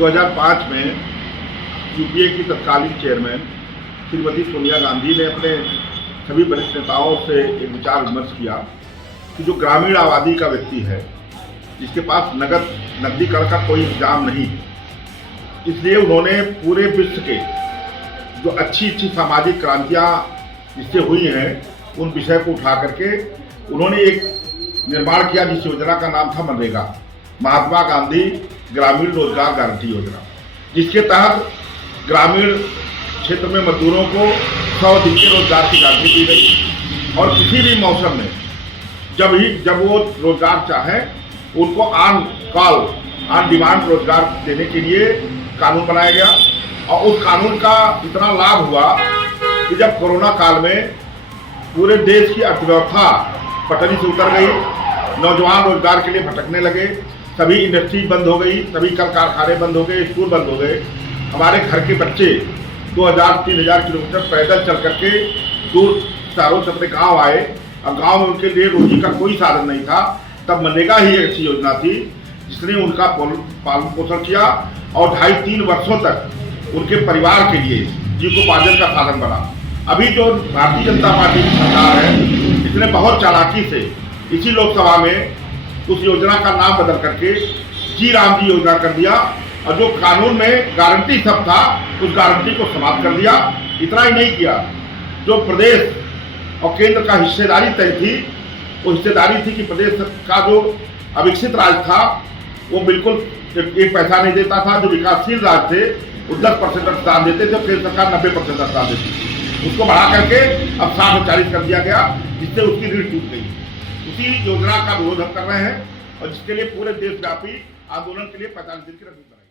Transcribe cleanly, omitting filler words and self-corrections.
2005 में यूपीए की तत्कालीन चेयरमैन श्रीमती सोनिया गांधी ने अपने सभी वरिष्ठ नेताओं से एक विचार विमर्श किया कि जो ग्रामीण आबादी का व्यक्ति है, जिसके पास नकदीकरण का कोई इंतजाम नहीं, इसलिए उन्होंने पूरे विश्व के जो अच्छी सामाजिक क्रांतियाँ जिससे हुई हैं उन विषय को उठा करके उन्होंने एक निर्माण किया, जिस योजना का नाम था मनरेगा, महात्मा गांधी ग्रामीण रोजगार गारंटी योजना, जिसके तहत ग्रामीण क्षेत्र में मजदूरों को 100 दिन के रोजगार की गारंटी दी गई और किसी भी मौसम में जब वो रोजगार चाहें उनको ऑन डिमांड रोजगार देने के लिए कानून बनाया गया। और उस कानून का इतना लाभ हुआ कि जब कोरोना काल में पूरे देश की अर्थव्यवस्था पटरी से उतर गई, नौजवान रोजगार के लिए भटकने लगे, सभी इंडस्ट्री बंद हो गई, सभी कल कारखाने बंद हो गए, स्कूल बंद हो गए, हमारे घर के बच्चे 2000-3000 किलोमीटर पैदल चल करके दूर शहरों से अपने गाँव आए और गाँव में उनके लिए रोजी का कोई साधन नहीं था। तब मनरेगा ही एक ऐसी योजना थी जिसने उनका पालन पोषण किया और 2.5-3 वर्षों तक उनके परिवार के लिए जीविकोपार्जन का साधन बना। अभी जो भारतीय जनता पार्टी की सरकार है, इसने बहुत चालाकी से इसी लोकसभा में उस योजना का नाम बदल करके जी राम जी योजना कर दिया और जो कानून में गारंटी सब था उस गारंटी को समाप्त कर दिया। इतना ही नहीं किया, जो प्रदेश और केंद्र का हिस्सेदारी तय थी, वो हिस्सेदारी थी कि प्रदेश का जो अविकसित राज्य था वो बिल्कुल एक पैसा नहीं देता था, जो विकासशील राज्य थे वो 10% अनुदान देते थे, केंद्र सरकार 90% अनुदान देती थी। उसको बढ़ा करके अब 60-40 कर दिया गया, जिससे उसकी रीढ़ टूट गई। उसी योजना का विरोध हम कर रहे हैं और जिसके लिए पूरे देशव्यापी आंदोलन के लिए 45 दिन की रणनीति बनाई।